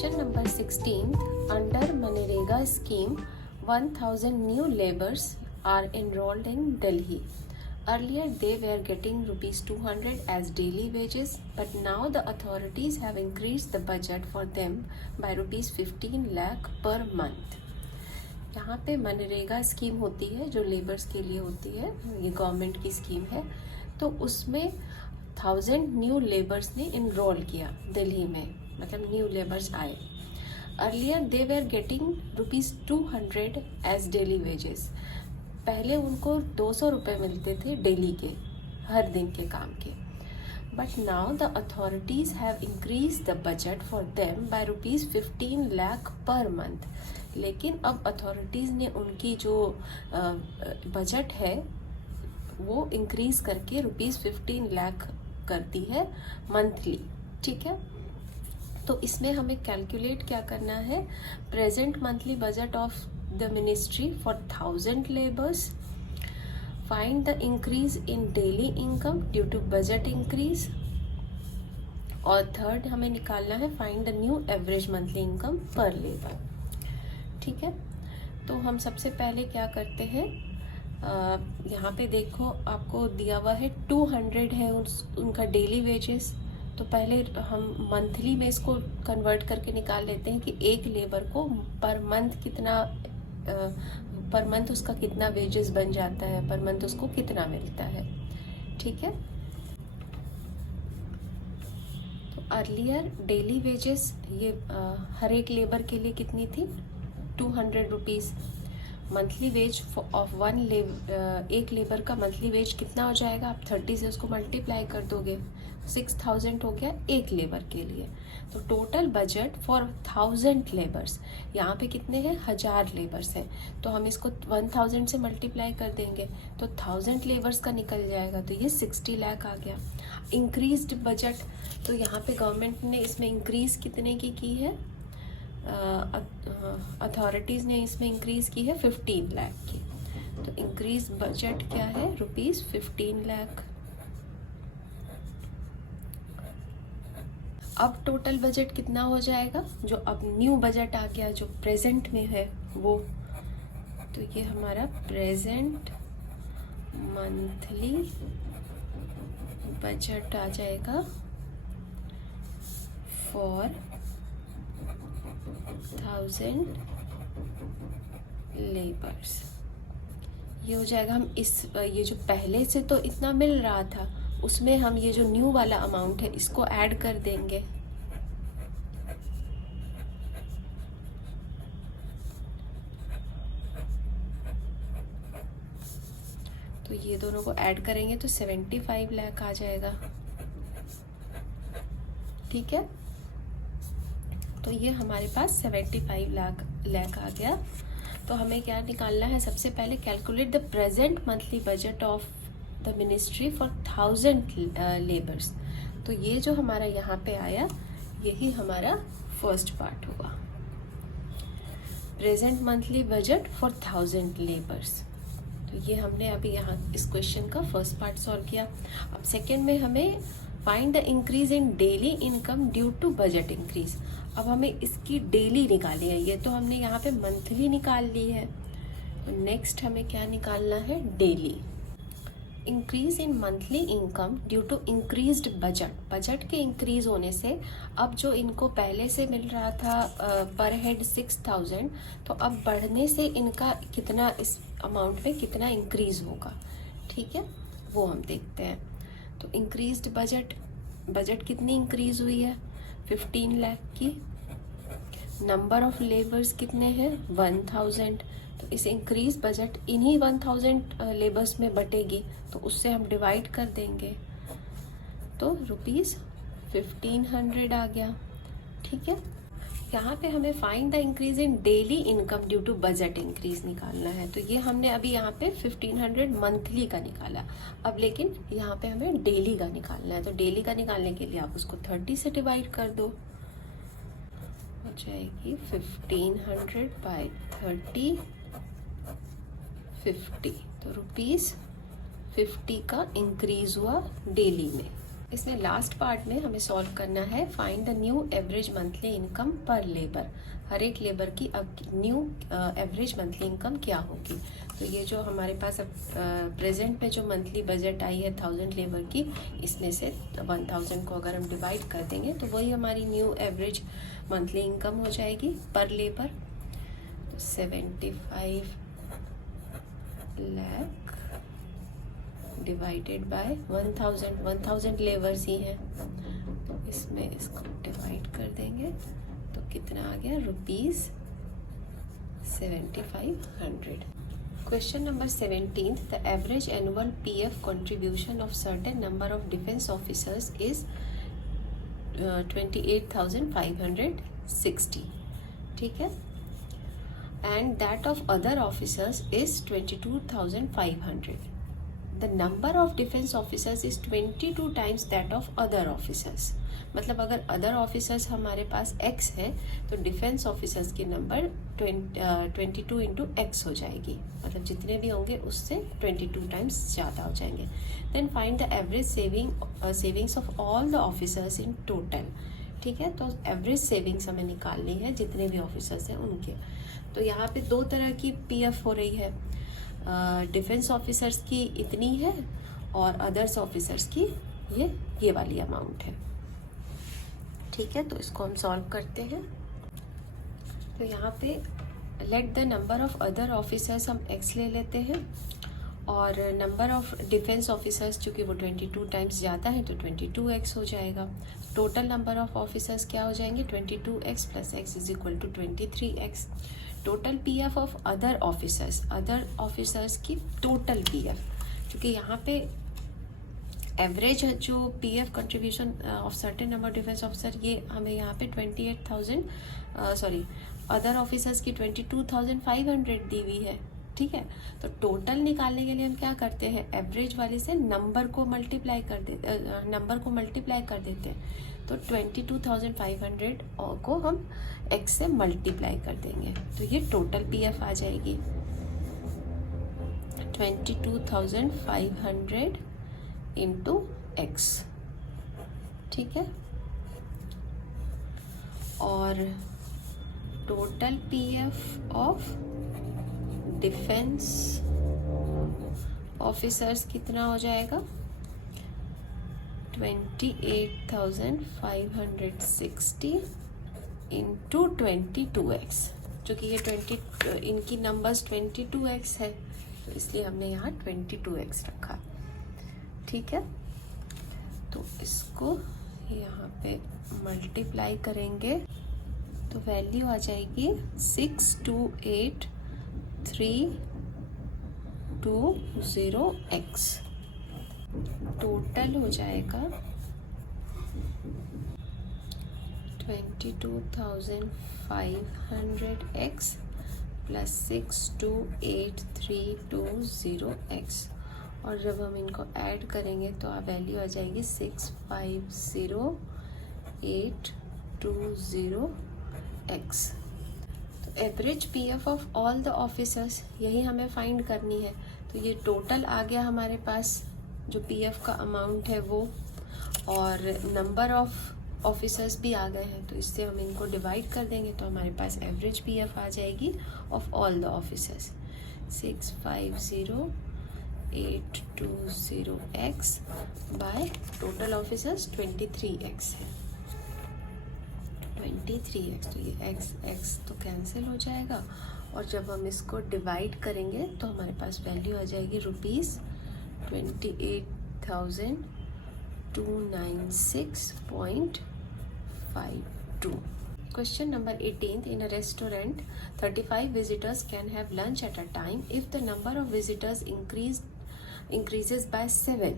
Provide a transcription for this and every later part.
Question number 16. Under Manrega scheme, 1000 new laborers are enrolled in Delhi. Earlier they were getting rupees 200 as daily wages, but now the authorities have increased the budget for them by rupees 15 lakh per month. यहाँ पे MNREGA scheme होती है जो labours के लिए होती है, ये गवर्नमेंट की स्कीम है। तो उसमें 1000 न्यू लेबर्स ने इनरोल किया दिल्ली में, मतलब न्यू लेबर्स आए। Earlier they were getting rupees 200 as daily wages. पहले उनको 200 रुपये मिलते थे डेली के, हर दिन के काम के। But now the authorities have increase the budget for them by rupees 15 lakh per month. लेकिन अब अथॉरिटीज़ ने उनकी जो बजट है वो इंक्रीज करके रुपीज़ 15 लाख कर दी है मंथली। ठीक है, तो इसमें हमें कैलकुलेट क्या करना है, present monthly budget of the ministry for 1000 labours, find the increase in daily income due to budget increase, और थर्ड हमें निकालना है find the new average monthly income per labour. ठीक है, तो हम सबसे पहले क्या करते हैं, यहाँ पे देखो आपको दिया हुआ है 200 है उनका डेली वेजेस। तो पहले हम मंथली में इसको कन्वर्ट करके निकाल लेते हैं कि एक लेबर को पर मंथ कितना, पर मंथ उसका कितना वेजेस बन जाता है, पर मंथ उसको कितना मिलता है। ठीक है, तो अर्लियर डेली वेजेस ये हर एक लेबर के लिए कितनी थी, 200 rupees. Monthly ways of one एक लेबर का मंथली वेज कितना हो जाएगा, आप 30 से उसको मल्टीप्लाई कर दोगे, 6000 हो गया एक लेबर के लिए। तो टोटल बजट फॉर 1000 लेबर्स, यहाँ पे कितने हैं, 1000 लेबर्स हैं, तो हम इसको 1000 से मल्टीप्लाई कर देंगे तो 1000 लेबर्स का निकल जाएगा, तो ये 60 लाख आ गया। इंक्रीज्ड बजट, तो यहाँ पे गवर्नमेंट ने इसमें इंक्रीज कितने की है, अथॉरिटीज़ ने इसमें इंक्रीज़ की है 15 लाख की। तो इंक्रीज बजट क्या है, रुपीज़ 15 लाख। अब टोटल बजट कितना हो जाएगा, जो अब न्यू बजट आ गया जो प्रेजेंट में है वो, तो ये हमारा प्रेजेंट मंथली बजट आ जाएगा फॉर 1000 लेबर्स। ये हो जाएगा, हम ये जो पहले से तो इतना मिल रहा था उसमें हम ये जो न्यू वाला अमाउंट है इसको ऐड कर देंगे। तो ये दोनों को ऐड करेंगे तो 75 लाख आ जाएगा। ठीक है, तो ये हमारे पास 75 लाख आ गया। तो हमें क्या निकालना है, सबसे पहले calculate the present monthly budget of the ministry for 1000 labours. तो ये जो हमारा यहाँ पे आया यही हमारा फर्स्ट पार्ट हुआ, present monthly budget for 1000 labours. तो ये हमने अभी यहाँ इस क्वेश्चन का फर्स्ट पार्ट सॉल्व किया। अब सेकेंड में हमें find the increase in daily income due to budget increase. अब हमें इसकी डेली निकाली है, ये तो हमने यहाँ पे मंथली निकाल ली है। तो नेक्स्ट हमें क्या निकालना है, daily. Increase in monthly income due to increased budget. Budget के इंक्रीज होने से अब जो इनको पहले से मिल रहा था पर हेड 6000, तो अब बढ़ने से इनका कितना, इस अमाउंट में कितना इंक्रीज होगा। ठीक है, वो हम देखते हैं। तो इंक्रीज्ड बजट कितनी इंक्रीज हुई है, 15 लाख की। नंबर ऑफ लेबर्स कितने हैं, 1000। तो इस इंक्रीज बजट इन्हीं 1000 लेबर्स में बटेगी, तो उससे हम डिवाइड कर देंगे, तो रुपीज़ 1500 आ गया। ठीक है, यहाँ पे हमें find the increase in daily income due to budget increase निकालना है। तो ये हमने अभी यहाँ पे 1500 मंथली का निकाला, अब लेकिन यहाँ पे हमें डेली का निकालना है। तो डेली का निकालने के लिए आप उसको 30 से डिवाइड कर दो, हो जाएगी 1500 बाई 30, 50। तो रुपीज़ 50 का इंक्रीज हुआ डेली में। इसमें लास्ट पार्ट में हमें सॉल्व करना है find the new average monthly income per labour. हर एक लेबर की अब न्यू एवरेज मंथली इनकम क्या होगी। तो ये जो हमारे पास अब प्रेजेंट में जो मंथली बजट आई है 1000 लेबर की, इसमें से 1000 को अगर हम डिवाइड कर देंगे तो वही हमारी न्यू एवरेज मंथली इनकम हो जाएगी पर labour. 75 lakh divided by 1000 labours ही हैं, तो इसमें इसको डिवाइड कर देंगे तो कितना आ गया, ₹7500। Question number 17. The average annual PF contribution of certain number of defense officers is 28,560. ठीक है, and that of other officers is 22,500. The number of defense officers is 22 times that of other officers. मतलब अगर other officers हमारे पास x है तो defence officers की number 22 into x हो जाएगी, मतलब जितने भी होंगे उससे 22 टाइम्स ज़्यादा हो जाएंगे। Then find the average savings of all the officers in total. ठीक है, तो एवरेज सेविंग्स हमें निकालनी है जितने भी ऑफिसर्स हैं उनके। तो यहाँ पे दो तरह की पीएफ हो रही है, डिफेंस ऑफिसर्स की इतनी है और अदर्स ऑफिसर्स की ये वाली अमाउंट है। ठीक है, तो इसको हम सॉल्व करते हैं। तो यहाँ पे let the number of other officers हम x ले लेते हैं और नंबर ऑफ डिफेंस ऑफिसर्स चूँकि वो 22 टाइम्स ज़्यादा है तो 22x हो जाएगा। टोटल नंबर ऑफ ऑफिसर्स क्या हो जाएंगे, 22x plus x is equal to 23x। Total PF of other officers की टोटल पीएफ, क्योंकि यहाँ पे एवरेज जो PF contribution of certain number defence officer, ये हमें यहाँ पे 28,000 अदर ऑफिसर्स की 22,500 दी हुई है। ठीक है, तो टोटल निकालने के लिए हम क्या करते हैं, एवरेज वाले से नंबर को मल्टीप्लाई कर देते हैं। तो 22,500 को हम x से मल्टीप्लाई कर देंगे तो ये टोटल पीएफ आ जाएगी 22,500 इंटू x। ठीक है, और total PF of defence officers कितना हो जाएगा, 28,560 इंटू 22x। चूँकि ये इनकी नंबर्स 22x है तो इसलिए हमने यहाँ 22x रखा। ठीक है, तो इसको यहाँ पे मल्टीप्लाई करेंगे तो वैल्यू आ जाएगी 628,320x। टोटल हो जाएगा 22,500x प्लस 628,320x, और जब हम इनको ऐड करेंगे तो वैल्यू आ जाएगी 650,820x। तो average PF of all the officers यही हमें फाइंड करनी है। तो ये टोटल आ गया हमारे पास जो पीएफ का अमाउंट है वो, और नंबर ऑफ ऑफिसर्स भी आ गए हैं तो इससे हम इनको डिवाइड कर देंगे तो हमारे पास एवरेज पीएफ आ जाएगी of all the officers 650,820x by total officers 23x है, 23x। तो ये x तो कैंसिल हो जाएगा और जब हम इसको डिवाइड करेंगे तो हमारे पास वैल्यू आ जाएगी ₹28,296.52। Question number 18. In a restaurant, 35 visitors can have lunch at a time. If the number of visitors increases by 7,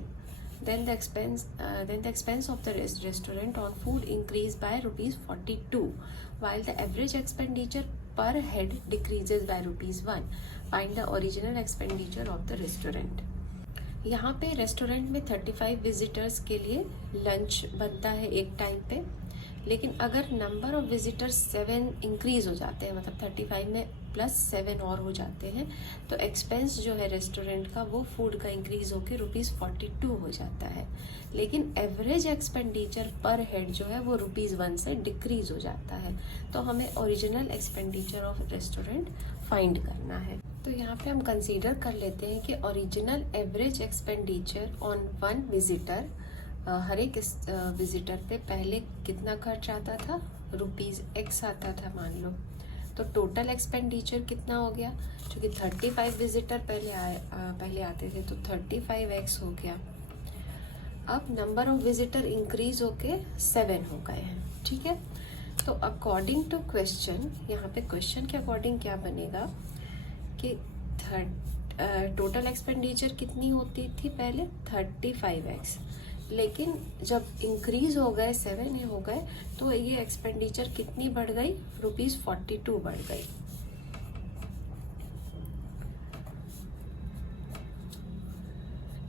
then the expense of the restaurant on food increase by ₹42, while the average expenditure per head decreases by ₹1. Find the original expenditure of the restaurant. यहाँ पे restaurant में 35 visitors के लिए lunch बनता है एक time पे, लेकिन अगर नंबर ऑफ विजिटर्स 7 इंक्रीज हो जाते हैं, मतलब 35 में प्लस 7 और हो जाते हैं, तो एक्सपेंस जो है रेस्टोरेंट का वो फूड का इंक्रीज होकर ₹42 हो जाता है। लेकिन एवरेज एक्सपेंडिचर पर हेड जो है वो ₹1 से डिक्रीज हो जाता है। तो हमें original expenditure of restaurant find करना है। तो यहाँ पे हम कंसीडर कर लेते हैं कि original average expenditure on one visitor, हर एक विजिटर पे पहले कितना खर्च आता था, ₹X आता था मान लो। तो टोटल एक्सपेंडिचर कितना हो गया, क्योंकि 35 विजिटर पहले आते थे, तो 35X हो गया। अब नंबर ऑफ विजिटर इंक्रीज होके 7 हो गए हैं, ठीक है। तो अकॉर्डिंग टू क्वेश्चन, यहाँ पे क्वेश्चन के अकॉर्डिंग क्या बनेगा कि टोटल एक्सपेंडिचर कितनी होती थी पहले, 35X, लेकिन जब इंक्रीज हो गए 7 हो गए तो ये एक्सपेंडिचर कितनी बढ़ गई, ₹42 बढ़ गई।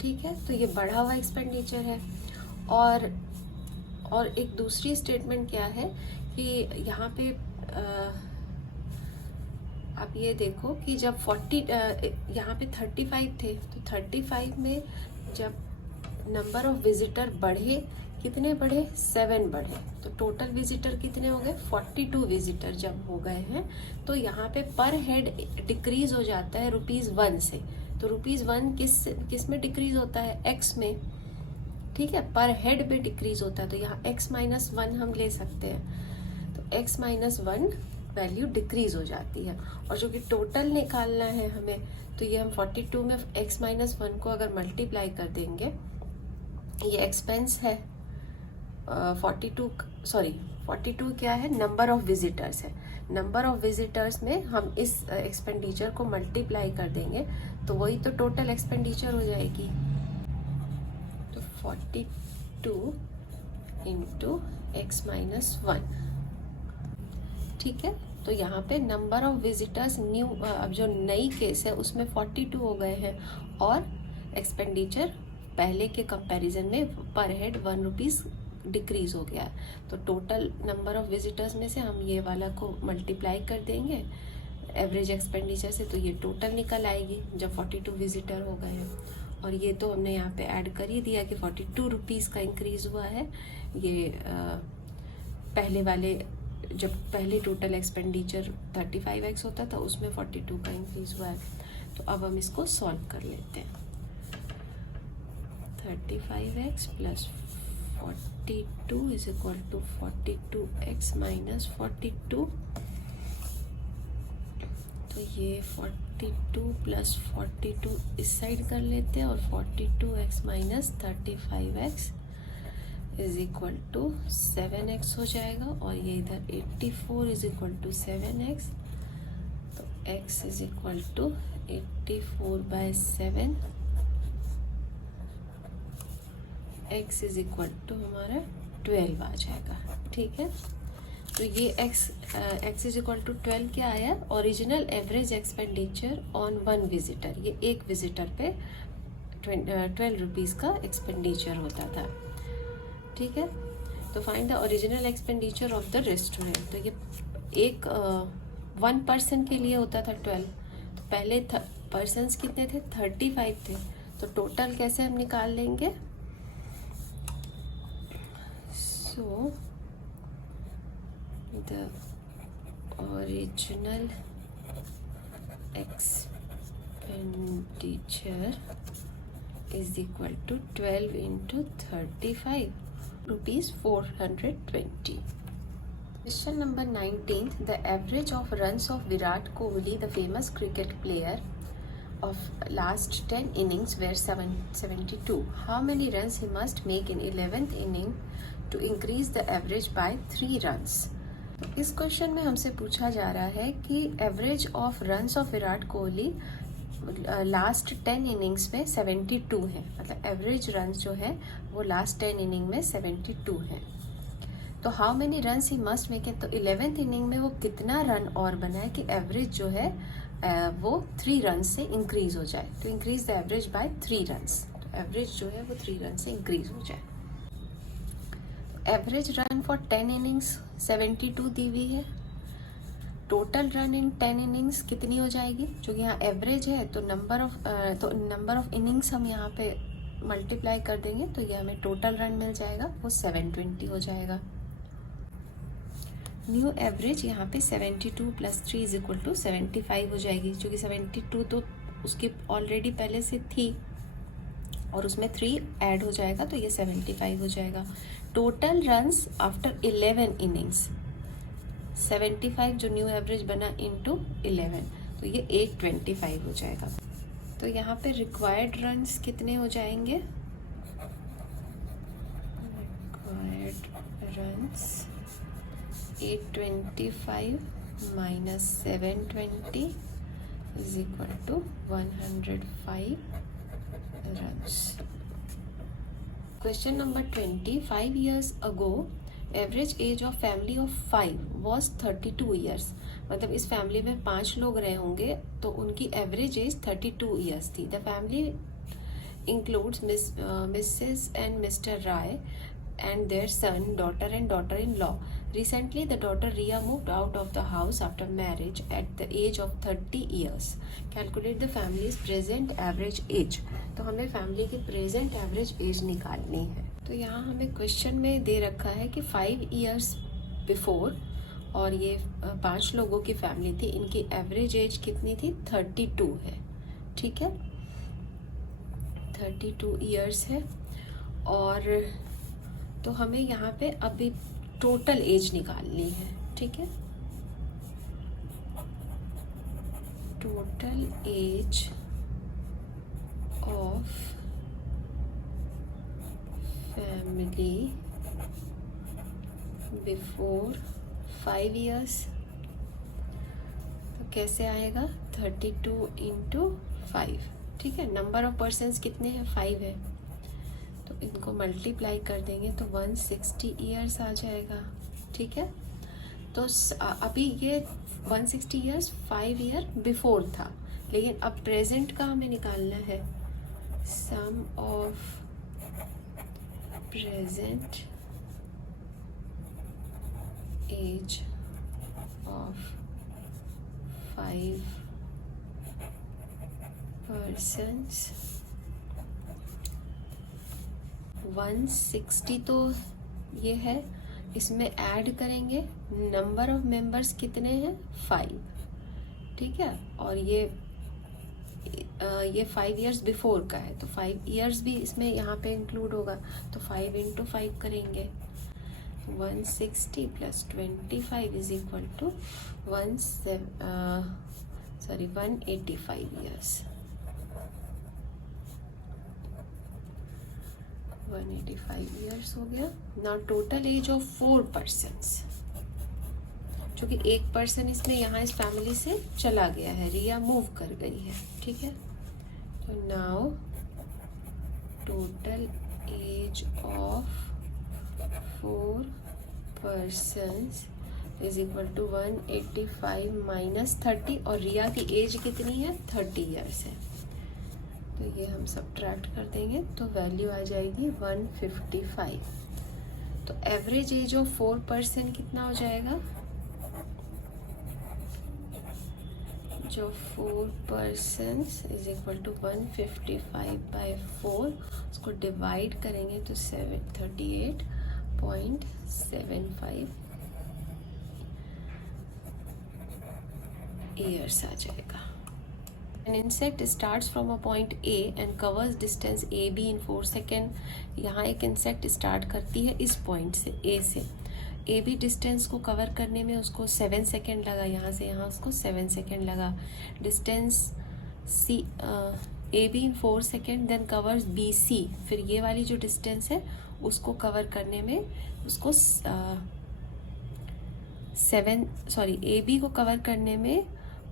ठीक है, तो ये बढ़ा हुआ एक्सपेंडिचर है। और एक दूसरी स्टेटमेंट क्या है कि यहाँ पे आप ये देखो कि जब यहाँ पे 35 थे, तो 35 में जब नंबर ऑफ विजिटर बढ़े, कितने बढ़े, 7 बढ़े, तो टोटल विजिटर कितने हो गए, 42 विजिटर जब हो गए हैं, तो यहाँ पे पर हेड डिक्रीज हो जाता है ₹1 से। तो ₹1 किस में डिक्रीज होता है, X में, ठीक है, पर हेड पे डिक्रीज होता है, तो यहाँ X-1 हम ले सकते हैं। तो X-1 वैल्यू डिक्रीज हो जाती है। और जो कि टोटल निकालना है हमें, तो ये हम 42 में X-1 को अगर मल्टीप्लाई कर देंगे, ये एक्सपेंस है 42 क्या है, नंबर ऑफ विजिटर्स है। नंबर ऑफ विजिटर्स में हम इस एक्सपेंडिचर को मल्टीप्लाई कर देंगे, तो वही तो टोटल एक्सपेंडिचर हो जाएगी। तो 42 इंटू X-1, ठीक है। तो यहाँ पे नंबर ऑफ विजिटर्स न्यू, अब जो नई केस है उसमें 42 हो गए हैं, और एक्सपेंडिचर पहले के कंपैरिजन में पर हेड ₹1 डिक्रीज हो गया है। तो टोटल नंबर ऑफ विजिटर्स में से हम ये वाला को मल्टीप्लाई कर देंगे एवरेज एक्सपेंडिचर से, तो ये टोटल निकल आएगी जब 42 विजिटर हो गए हैं। और ये तो हमने यहाँ पे ऐड कर ही दिया कि ₹42 का इंक्रीज हुआ है। ये पहले वाले, जब पहले टोटल एक्सपेंडिचर 35X होता था उसमें 42 का इंक्रीज हुआ है। तो अब हम इसको सॉल्व कर लेते हैं। 35X plus 42 is equal to 42X minus 42। तो ये 42 प्लस 42 इस साइड कर लेते हैं, और 42X minus 35X is equal to 7X हो जाएगा, और ये इधर 84 इज इक्वल टू 7X। तो X is equal to 84/7, X is equal to हमारा 12 आ जाएगा, ठीक है। तो ये X इज इक्वल टू 12 क्या आया, original average expenditure on one visitor. ये एक विजिटर पे ₹12 का एक्सपेंडिचर होता था, ठीक है। तो find the original expenditure of the restaurant. तो ये एक 1 पर्सन के लिए होता था 12, तो पहले पर्सन्स कितने थे, 35 थे। तो टोटल कैसे हम निकाल लेंगे, so the original expenditure is equal to 12 into 35, ₹420. Question number 19. The average of runs of Virat Kohli, the famous cricket player, of last 10 innings were 72. How many runs he must make in 11th inning to increase the average by 3 runs? तो इस question में हमसे पूछा जा रहा है कि average of runs off Virat Kohli last 10 innings में 72 है, मतलब एवरेज रन्स जो है वो लास्ट 10 इनिंग में 72 है। तो how many runs he must make it, तो 11th इनिंग में वो कितना रन और बनाए कि एवरेज जो है वो 3 रन से इंक्रीज हो जाए। तो increase the average by 3 runs, तो एवरेज जो है वो 3 रन से इंक्रीज हो जाए। एवरेज रन फॉर 10 इनिंग्स 72 दी हुई है। टोटल रन इन 10 इनिंग्स कितनी हो जाएगी, जो यहाँ एवरेज है तो नंबर ऑफ इनिंग्स हम यहाँ पे मल्टीप्लाई कर देंगे तो ये हमें टोटल रन मिल जाएगा, वो 720 हो जाएगा। न्यू एवरेज यहाँ पे 72 + 3 = 75 हो जाएगी, जो कि 72 तो उसकी ऑलरेडी पहले से थी और उसमें 3 ऐड हो जाएगा तो ये 75 हो जाएगा। टोटल रन्स आफ्टर 11 इनिंग्स 75 जो न्यू एवरेज बना इंटू 11 तो ये 825 हो जाएगा। तो यहाँ पे रिक्वायर्ड रन्स कितने हो जाएंगे, required runs 825 - 720 = 105 runs. Question number 20. 5 years ago, average age of family of 5 was 32 years. मतलब इस फैमिली में 5 लोग रहे होंगे तो उनकी एवरेज एज 32 ईयर्स थी। The family includes Mrs and Mr Rai and their son, daughter and daughter-in-law. Recently, the daughter Ria moved out of the house after marriage at the age of 30 years. Calculate the family's present average age. तो हमें family की present average age निकालनी है। तो यहाँ हमें question में दे रखा है कि 5 years बिफोर और ये 5 लोगों की फैमिली थी, इनकी एवरेज एज कितनी थी, 32 है। ठीक है, 32 ईयर्स है। और तो हमें यहाँ पे अभी टोटल एज निकालनी है। ठीक है, total age of family before 5 years। तो कैसे आएगा, 32 × 5। ठीक है, नंबर ऑफ पर्सन्स कितने हैं, 5 है, तो इनको मल्टीप्लाई कर देंगे तो 160 ईयर्स आ जाएगा। ठीक है, तो अभी ये 160 ईयर्स 5 ईयर बिफोर था, लेकिन अब प्रेजेंट का हमें निकालना है। Sum of present age of 5 persons। 160 तो ये है, इसमें ऐड करेंगे नंबर ऑफ मेंबर्स कितने हैं, 5। ठीक है, और ये 5 years बिफोर का है तो 5 years भी इसमें यहाँ पे इंक्लूड होगा, तो 5 × 5 करेंगे। 160 + 25 = 185 years। 185 ईयर्स हो गया। Now total age of 4 persons, जो कि एक पर्सन इसमें यहाँ इस फैमिली से चला गया है, रिया मूव कर गई है। ठीक है, तो now total age of 4 persons = 185 - 30, और रिया की एज कितनी है, 30 ईयर्स है, तो ये हम सब्ट्रैक्ट कर देंगे तो वैल्यू आ जाएगी 155। तो एवरेज एज ऑफ 4 पर्सन कितना हो जाएगा, जो 4 persons = 155/4, उसको डिवाइड करेंगे तो 38.75 ईयर्स आ जाएगा। An insect starts from a point A and covers distance AB in 4 seconds। यहाँ एक इंसेक्ट स्टार्ट करती है इस पॉइंट से, A से। AB डिस्टेंस को कवर करने में उसको 7 सेकेंड लगा, यहाँ से यहाँ उसको 7 सेकेंड लगा। Distance AB in 4 seconds then covers BC, फिर ये वाली जो डिस्टेंस है उसको कवर करने में उसको AB को कवर करने में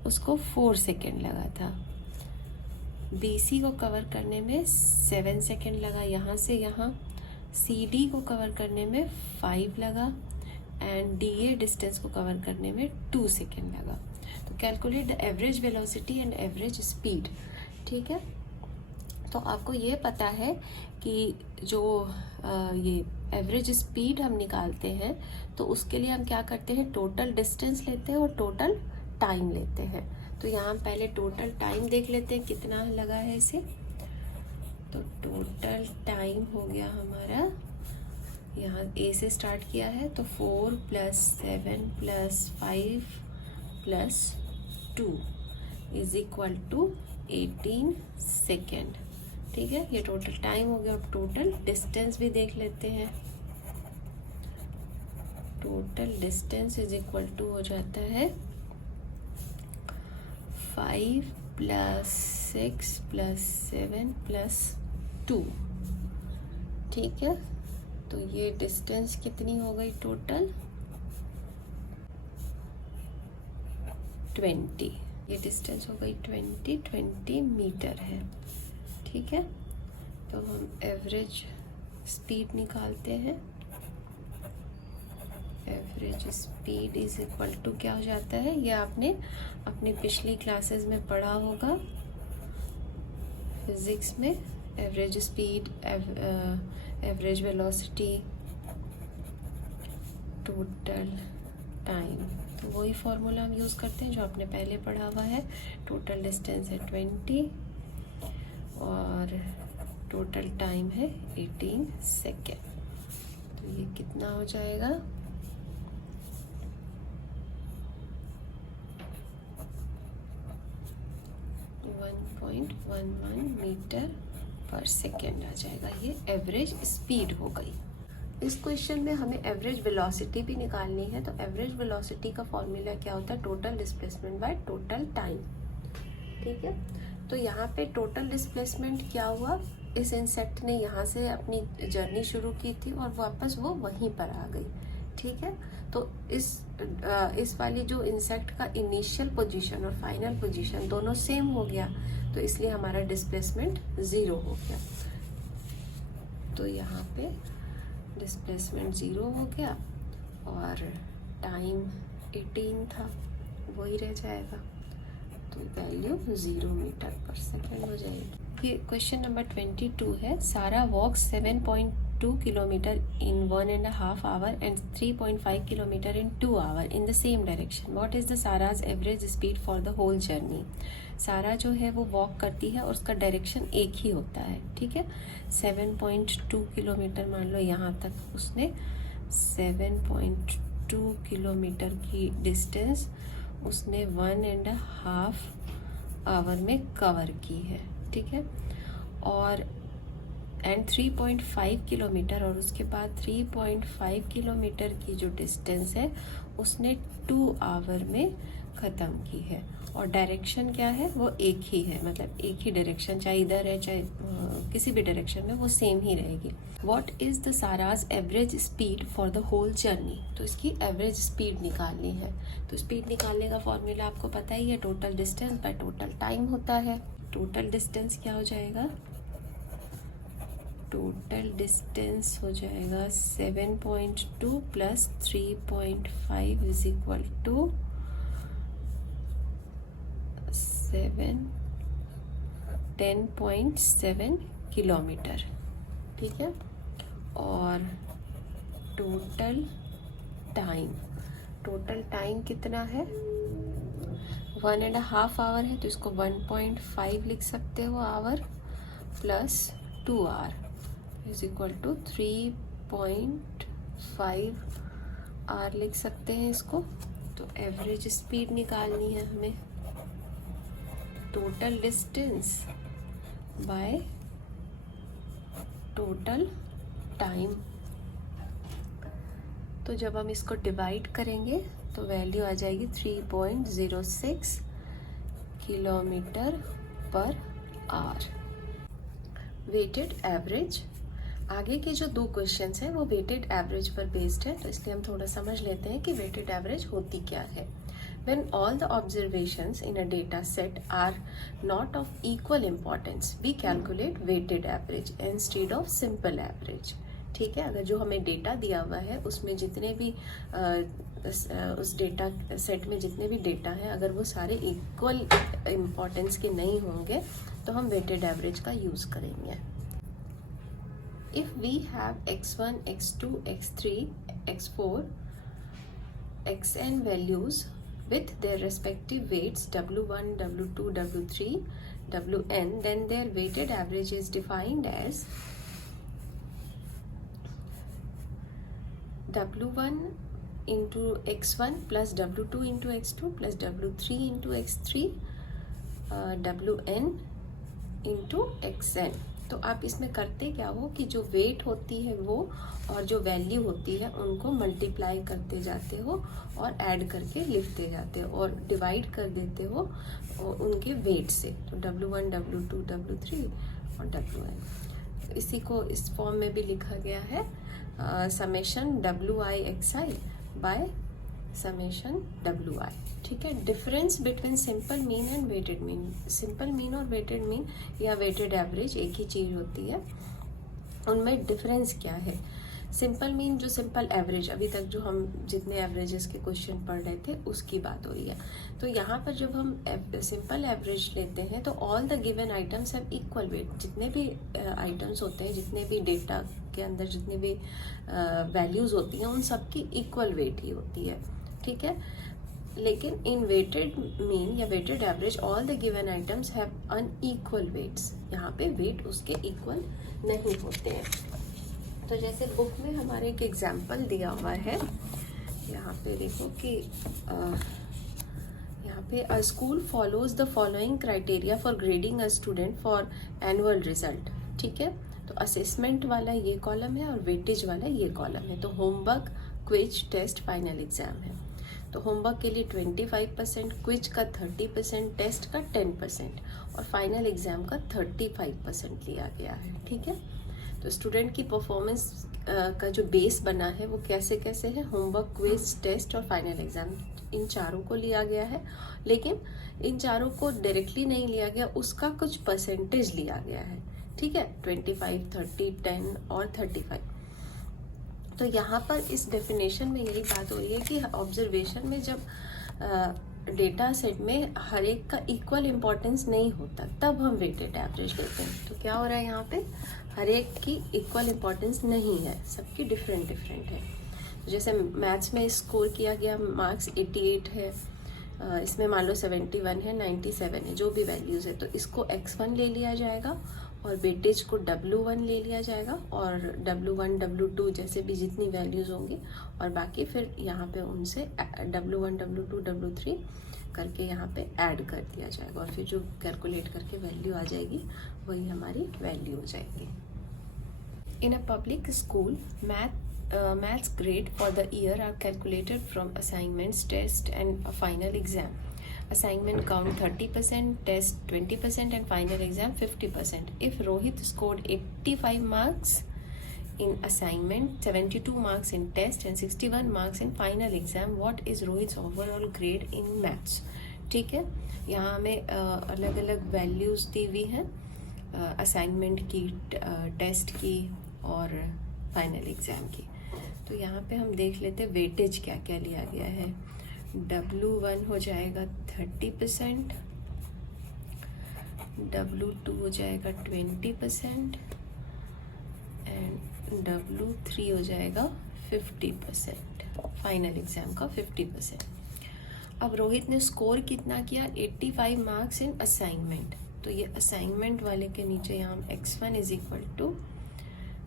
उसको 4 सेकेंड लगा था। BC को कवर करने में 7 सेकेंड लगा यहाँ से यहाँ। CD को कवर करने में 5 लगा एंड DA डिस्टेंस को कवर करने में 2 सेकेंड लगा। तो calculate the average velocity and average speed. ठीक है, तो आपको ये पता है कि जो ये एवरेज स्पीड हम निकालते हैं तो उसके लिए हम क्या करते हैं, टोटल डिस्टेंस लेते हैं और टोटल टाइम लेते हैं। तो यहाँ हम पहले टोटल टाइम देख लेते हैं कितना लगा है इसे। तो टोटल टाइम हो गया हमारा, यहाँ ए से स्टार्ट किया है तो 4 + 7 + 5 + 2 = 18 सेकेंड। ठीक है, ये टोटल टाइम हो गया। अब टोटल डिस्टेंस भी देख लेते हैं। टोटल डिस्टेंस = हो जाता है 5 + 6 + 7 + 2। ठीक है, तो ये डिस्टेंस कितनी हो गई टोटल, 20। ये डिस्टेंस हो गई 20 मीटर है। ठीक है, तो हम एवरेज स्पीड निकालते हैं। एवरेज स्पीड = क्या हो जाता है, ये आपने अपनी पिछली क्लासेस में पढ़ा होगा फिजिक्स में। Average speed, average velocity, total time, तो वही फॉर्मूला हम यूज़ करते हैं जो आपने पहले पढ़ा हुआ है। टोटल डिस्टेंस है 20 और टोटल टाइम है 18 सेकेंड। तो ये कितना हो जाएगा, 1.11 मीटर/सेकेंड आ जाएगा। ये एवरेज स्पीड हो गई। इस क्वेश्चन में हमें एवरेज वेलोसिटी भी निकालनी है। तो एवरेज वेलोसिटी का फॉर्मूला क्या होता है, total displacement by total time. ठीक है, तो यहाँ पे टोटल डिस्प्लेसमेंट क्या हुआ, इस इंसेक्ट ने यहाँ से अपनी जर्नी शुरू की थी और वापस वो वहीं पर आ गई। ठीक है, तो इस वाली जो इंसेक्ट का इनिशियल पोजीशन और फाइनल पोजीशन दोनों सेम हो गया, तो इसलिए हमारा डिस्प्लेसमेंट 0 हो गया। तो यहाँ पे डिस्प्लेसमेंट 0 हो गया और टाइम 18 था, वही रह जाएगा। तो वैल्यू 0 मीटर/सेकेंड हो जाएगी। ये क्वेश्चन नंबर 22 है। सारा वॉक्स 7.2 kilometre in 1.5 hour and 3.5 kilometer in 2 hour in the same direction. What is the Sarah's average speed for the whole journey? सारा जो है वो वॉक करती है और उसका डायरेक्शन एक ही होता है। ठीक है, 7.2 किलोमीटर मान लो, यहाँ तक उसने 7.2 किलोमीटर की डिस्टेंस उसने 1.5 आवर में कवर की है। ठीक है, और 3.5 किलोमीटर और उसके बाद 3.5 किलोमीटर की जो डिस्टेंस है उसने 2 आवर में ख़त्म की है। और डायरेक्शन क्या है, वो एक ही है, मतलब एक ही डायरेक्शन, चाहे इधर है चाहे किसी भी डायरेक्शन में वो सेम ही रहेगी। What is the Sara's average speed for the whole journey? तो इसकी एवरेज स्पीड निकालनी है। तो स्पीड निकालने का फॉर्मूला आपको पता ही है, total distance by total time होता है। टोटल डिस्टेंस क्या हो जाएगा, टोटल डिस्टेंस हो जाएगा 7.2 + 3.5 = 10.7 किलोमीटर। ठीक है, और टोटल टाइम कितना है, 1.5 आवर है, तो इसको 1.5 लिख सकते हो आवर + 2 आवर = 3.5 आवर लिख सकते हैं इसको। तो एवरेज स्पीड निकालनी है हमें, total distance by total time. तो जब हम इसको डिवाइड करेंगे तो वैल्यू आ जाएगी 3.06 किलोमीटर/आवर। वेटेड एवरेज, आगे के जो 2 क्वेश्चंस हैं वो वेटेड एवरेज पर बेस्ड है, तो इसलिए हम थोड़ा समझ लेते हैं कि वेटेड एवरेज होती क्या है। When all the observations in a data set are not of equal importance, we calculate weighted average instead of simple average. ठीक है, अगर जो हमें डेटा दिया हुआ है उसमें जितने भी उस डेटा सेट में जितने भी डेटा हैं, अगर वो सारे इक्वल इम्पोर्टेंस के नहीं होंगे तो हम वेटेड एवरेज का यूज़ करेंगे। If we have x1, x2, x3, x4, xn values with their respective weights w1, w2, w3, wn, then their weighted average is defined as w1 into x1 plus w2 into x2 plus w3 into x3 wn into xn। तो आप इसमें करते क्या हो कि जो wait होती है वो और जो वैल्यू होती है उनको मल्टीप्लाई करते जाते हो और ऐड करके लिखते जाते हो और डिवाइड कर देते हो उनके वेट से। तो w1, w2, w3 और wn, इसी को इस फॉर्म में भी लिखा गया है summation wi xi by summation wi। ठीक है। Difference between simple mean and weighted mean, simple mean और वेटेड मीन या वेटेड एवरेज एक ही चीज़ होती है, उनमें डिफरेंस क्या है। सिंपल मीन जो सिंपल एवरेज, अभी तक जो हम जितने एवरेजेस के क्वेश्चन पढ़ रहे थे उसकी बात हो रही है। तो यहाँ पर जब हम सिंपल एवरेज लेते हैं तो all the given items have equal weight, जितने भी आइटम्स होते हैं, जितने भी डेटा के अंदर जितने भी वैल्यूज़ होती हैं उन सब की इक्वल वेट ही होती है। ठीक है। लेकिन इन वेटेड मीन या weighted average all the given items have unequal weights, यहाँ पे वेट उसके इक्वल नहीं होते हैं। तो जैसे बुक में हमारे एक एग्जाम्पल दिया हुआ है, यहाँ पे देखो कि यहाँ पे अ school follows the following criteria for grading a student for annual result. ठीक है। तो असेसमेंट वाला ये कॉलम है और वेटेज वाला ये कॉलम है। तो homework, quiz, test, final exam है। तो होमवर्क के लिए 25%, क्विज का 30%, टेस्ट का 10% और फाइनल एग्जाम का 35% लिया गया है। ठीक है। तो स्टूडेंट की परफॉर्मेंस का जो बेस बना है वो कैसे कैसे है, होमवर्क, क्विज, टेस्ट और फाइनल एग्जाम, इन चारों को लिया गया है। लेकिन इन चारों को डायरेक्टली नहीं लिया गया, उसका कुछ परसेंटेज लिया गया है। ठीक है। 25, 30, 10 और 35। तो यहाँ पर इस डेफिनेशन में यही बात हो रही है कि ऑब्जर्वेशन में जब डेटा सेट में हर एक का इक्वल इम्पोर्टेंस नहीं होता तब हम वेटेड एवरेज लेते हैं। तो क्या हो रहा है यहाँ पे, हर एक की इक्वल इम्पोर्टेंस नहीं है, सबकी डिफरेंट डिफरेंट है। तो जैसे मैथ्स में स्कोर किया गया मार्क्स 88 है, इसमें मान लो 71 है, 97 है, जो भी वैल्यूज़ है, तो इसको x1 ले लिया जाएगा और वेटेज को w1 ले लिया जाएगा और w1, w2 जैसे भी जितनी वैल्यूज़ होंगी और बाकी फिर यहाँ पे उनसे w1, w2, w3 करके यहाँ पे ऐड कर दिया जाएगा और फिर जो कैलकुलेट करके वैल्यू आ जाएगी वही हमारी वैल्यू हो जाएगी। In a public school maths grade for the year are calculated from assignments, test and a final exam. Assignment count 30%, test 20% and final exam 50%. If Rohit scored 85 marks in assignment, 72 marks in test and 61 marks in final exam, what is Rohit's overall grade in maths? ठीक है। यहाँ हमें अलग अलग values दी हुई हैं assignment की, test की और फाइनल एग्ज़ाम की। तो यहाँ पे हम देख लेते हैं वेटेज क्या क्या लिया गया है। W1 हो जाएगा 30%, W2 हो जाएगा 20% एंड W3 हो जाएगा 50%, फाइनल एग्जाम का 50%। अब रोहित ने स्कोर कितना किया, 85 मार्क्स इन असाइनमेंट। तो ये असाइनमेंट वाले के नीचे यहाँ हम x1 इज इक्वल टू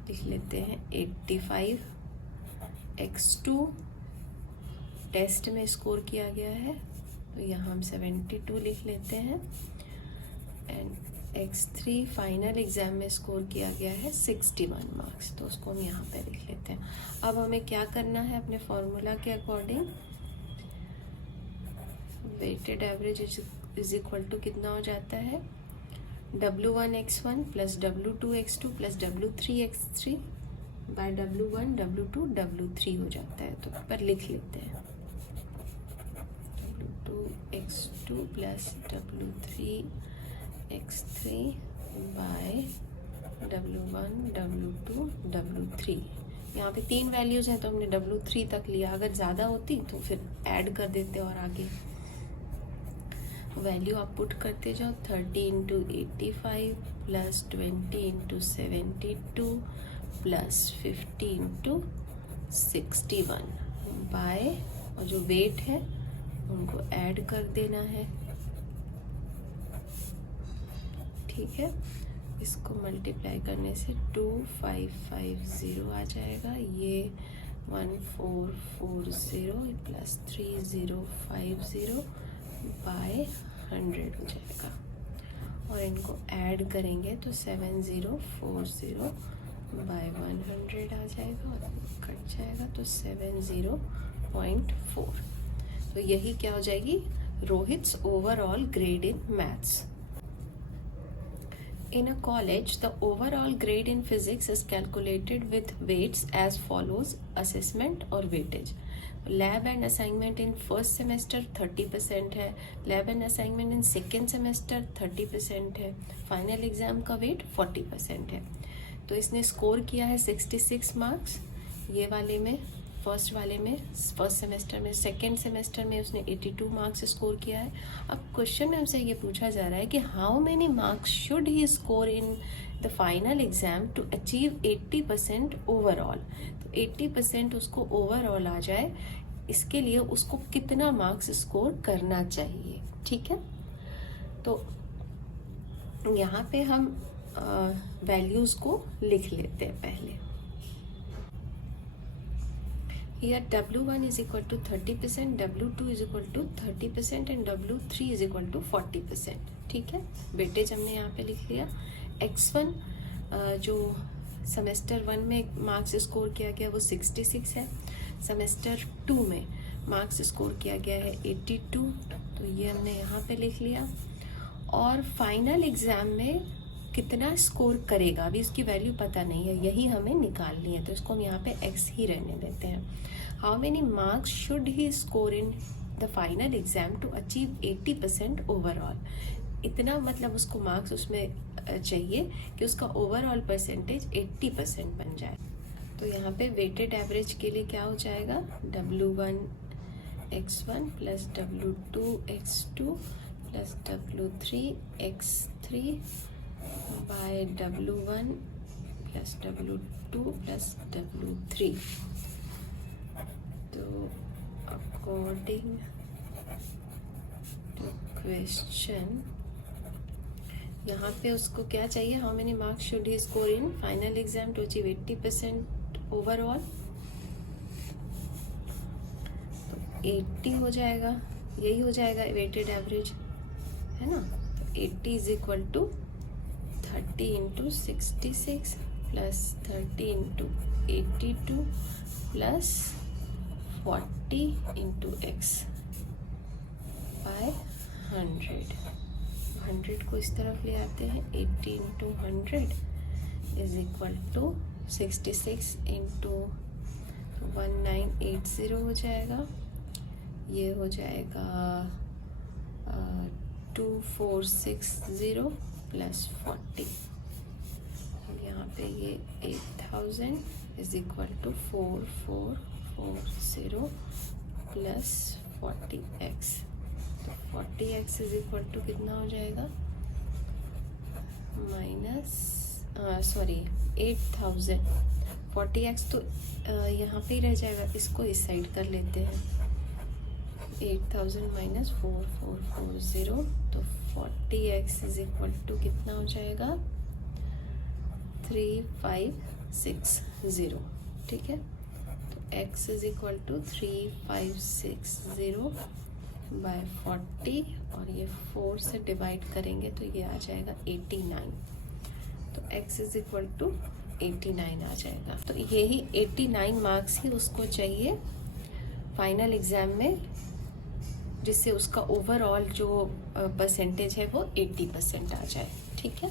लिख लेते हैं 85, x2 टेस्ट में स्कोर किया गया है तो यहाँ हम 72 लिख लेते हैं एंड x3 फाइनल एग्जाम में स्कोर किया गया है 61 मार्क्स, तो उसको हम यहाँ पे लिख लेते हैं। अब हमें क्या करना है, अपने फॉर्मूला के according weighted average is equal to कितना हो जाता है, W1 x1 plus W2 x2 plus W3 x3 bye W1 W2 W3 हो जाता है। तो पर लिख लेते हैं W2 x2 plus W3 x3 bye W1 W2 W3। यहाँ पे 3 वैल्यूज़ हैं तो हमने W3 तक लिया, अगर ज़्यादा होती तो फिर ऐड कर देते और आगे वैल्यू आप पुट करते जाओ। 30 into 85 plus 20 into 72 plus 50 into 61 by, और जो वेट है उनको ऐड कर देना है, ठीक है। इसको मल्टीप्लाई करने से 2550 आ जाएगा, ये 1440 प्लस 3050 बाय 100 हो जाएगा, और इनको ऐड करेंगे तो 7040 बाय 100 आ जाएगा, और कट जाएगा तो 70.4। तो यही क्या हो जाएगी, Rohit's overall grade in maths. In a college, the overall grade in physics is calculated with weights as follows: assessment और weightage. Lab and assignment in first semester 30% है, lab and assignment in second semester 30% है, final exam का weight 40% है। तो इसने score किया है 66 marks ये वाले में, फर्स्ट वाले में, फर्स्ट सेमेस्टर में। सेकेंड सेमेस्टर में उसने 82 मार्क्स स्कोर किया है। अब क्वेश्चन में हमसे ये पूछा जा रहा है कि how many marks should he score in the final exam to achieve 80% overall. तो 80% उसको ओवरऑल आ जाए, इसके लिए उसको कितना मार्क्स स्कोर करना चाहिए, ठीक है। तो यहाँ पे हम वैल्यूज़ को लिख लेते हैं पहले। Here W1 is equal to 30%, W2 is equal to 30% and W3 is equal to 40%, ठीक है। वेटेज हमने यहाँ पे लिख लिया। X1 जो सेमेस्टर 1 में मार्क्स स्कोर किया गया वो 66 है, सेमेस्टर 2 में मार्क्स स्कोर किया गया है 82, तो ये हमने यहाँ पे लिख लिया। और फाइनल एग्ज़ाम में कितना स्कोर करेगा अभी इसकी वैल्यू पता नहीं है, यही हमें निकालनी है, तो इसको हम यहाँ पे x ही रहने देते हैं। How many marks should he score in the final exam to achieve 80% overall. इतना मतलब उसको मार्क्स उसमें चाहिए कि उसका ओवरऑल परसेंटेज 80% बन जाए। तो यहाँ पे वेटेड एवरेज के लिए क्या हो जाएगा, W1 x1 plus W2 x2 plus W3 x3 by W1 plus W2 plus W3। तो according to question यहाँ पे उसको क्या चाहिए, how many marks should he score in final exam to achieve 80% overall. तो 80 हो जाएगा, यही हो जाएगा वेटेड एवरेज, है ना। तो 80 is equal to 30 into 66 plus 30 into 82 plus 40 into x by 100 को इस तरफ ले आते हैं। 80 into 100 is equal to 66 into 1980 हो जाएगा, ये हो जाएगा 2460 प्लस 40। यहाँ पे ये 8000 is equal to 4440 plus 40x। तो 40x इज इक्वल टू कितना हो जाएगा, माइनस 8000। 40x तो यहाँ पे ही रह जाएगा, इसको इस साइड कर लेते हैं। 8000 माइनस 4440, तो 40x इज इक्वल टू कितना हो जाएगा, 3560, ठीक है। तो x is equal to 3560 by 40, और ये 4 से डिवाइड करेंगे तो ये आ जाएगा 89। तो x इज इक्वल टू 89 आ जाएगा। तो यही 89 मार्क्स ही उसको चाहिए फाइनल एग्जाम में, जिससे उसका ओवरऑल जो परसेंटेज है वो 80% आ जाए, ठीक है।